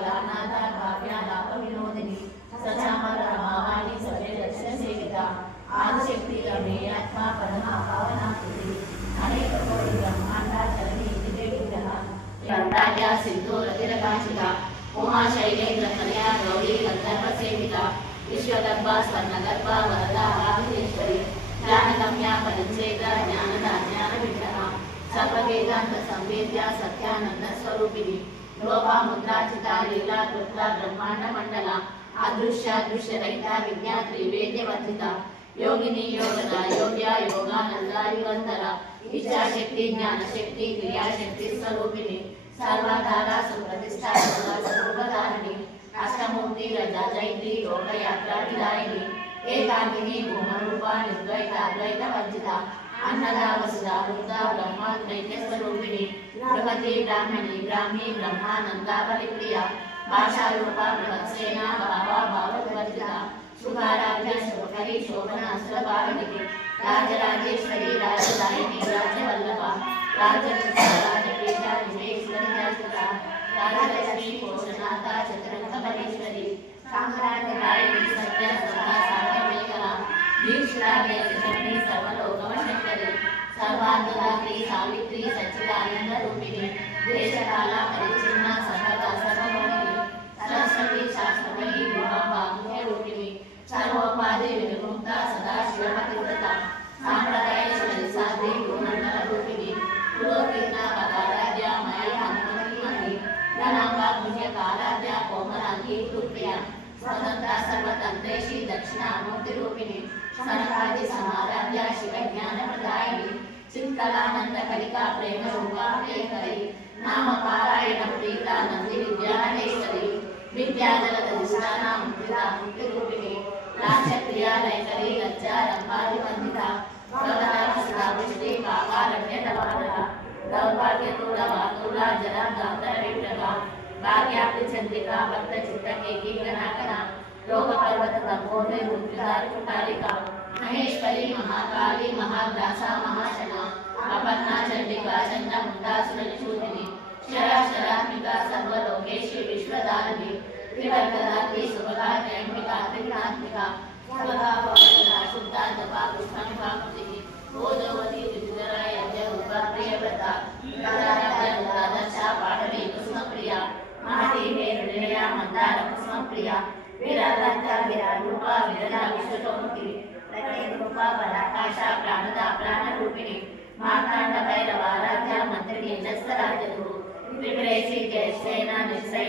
कलानाथा काव्यालाप विनोदिनी सचामर रमावाणी सभे दर्शन सेविता आदिशक्ति रमेयात्मा परमा पावना कृति अनेक कोटि ब्रह्मांडा चरणी दिव्य विग्रह गंधाया सिंधु रतिरकांचिता उमा शैलेन्द्र कन्या गौरी गंधर्व सेविता विश्वगर्भा स्वर्णगर्भा वरदा आदिश्वरी ज्ञानगम्या परिच्छेदा ज्ञानदा ज्ञान विग्रह सर्ववेदांत संवेद्या सत्यानंद स्वरूपिणी लोपामुद्राचिता लीला कृत्रा ब्रह्मांड मंडला अदृश्य रहिता विज्ञात्री वेद्यवर्जिता योगिनी योगदा योग्या योगानंदा युगंधरा इच्छा शक्ति ज्ञान शक्ति क्रिया शक्ति स्वरूपिणी सर्वधारा सुप्रतिष्ठा स्वरूपधारिणी अष्टमूर्ति रजा जयंती लोकयात्रा विदायिनी एकाकिनी भूमरूपा निर्द्वैताद्वैत वर्जिता अन्नदा वसुधा वृद्धा ब्रह्माद्वैत स्वरूपिणी प्रगति ब्राह्मणी ब्राह्मी ब्रह्मानंदा बलिप्रिया भाषा रूपा बृहत्सेना भावा भाववर्जिता शुभाराध्या शुभकरी शोभना सुरभारिणी राजराजेश्वरी राजदायिनी राजवल्लभा राजकृष्ण राजपीठा विश्वेश्वरी जास्ता राजलक्ष्मी पोषणाता चतुरंगबलेश्वरी साम्राज्यदायिनी सत्य सदा साम्यमेकला दीक्षादेशनी सर्वलोकवशंकरी सर्वाद्भुतात्री सावित्री सच्चिदानंद रूपिणी देशकाल परिचिन्न सर्वदा सर्वभौमिनी सरस्वती शास्त्रमयी गुहावाग्य रूपिणी सर्वोपाधि विमुक्ता सदा शिवपतिव्रता सांप्रदायेश्वरी साध्वी गुणमंडल रूपिणी पुरोहिता पदाराध्या माया हनुमती गणांबा पुण्यकाराध्या कोमलांगी रूपिया स्वतंत्रा सर्वतंत्रेशी दक्षिणामूर्ति रूपिणी सनकादि समाराध्या शिव ज्ञान प्रदायिनी चित्कलानंद कलिका प्रेम रूपा प्रियकरी नाम पारायण प्रीता नंदी विद्याधीश्वरी विद्याजगदधिष्ठाना मुक्तिदा मुक्ति रूपिणी लाक्षप्रिया लयकरी लज्जा रंभादिवंदिता गगनाक्षिता वृष्टि काकारण्य दवारला दौर्भाग्यतूला वातूला जरा गांधर विप्रभा भाग्याप्ति चंद्रिका भक्त चित्तके की गणाकना लोक पर्वत तपोधे रुद्रधारी कुटारिका महेश्वरी महाकाली महाग्रासा महाशना अपर्णा चंडिका चंड मुंडा सुरनिशूदिनी शराशरात्मिका सर्वलोकेशी विश्वधारिणी त्रिवर्गधात्री सुभगा त्रयंबिका त्रिगुणात्मिका स्वधा भवदा शुद्धा जपा पुष्पाणिका मुक्तिः ओजवती त्रिजुगरा यज्ञ रूपा प्रियव्रता राधादर्शा पाटली कुसुमप्रिया महाती हृदया मंदार कुसुमप्रिया विराधात्या विरारूपा विरला विश्वतोमुखी रूपा पराकाशा प्राणदा प्राणरूपिणी मार्तांड भैरवाराध्या मंत्रिणी जस्तराजधू त्रिपुरेशी जयसेना निश्चय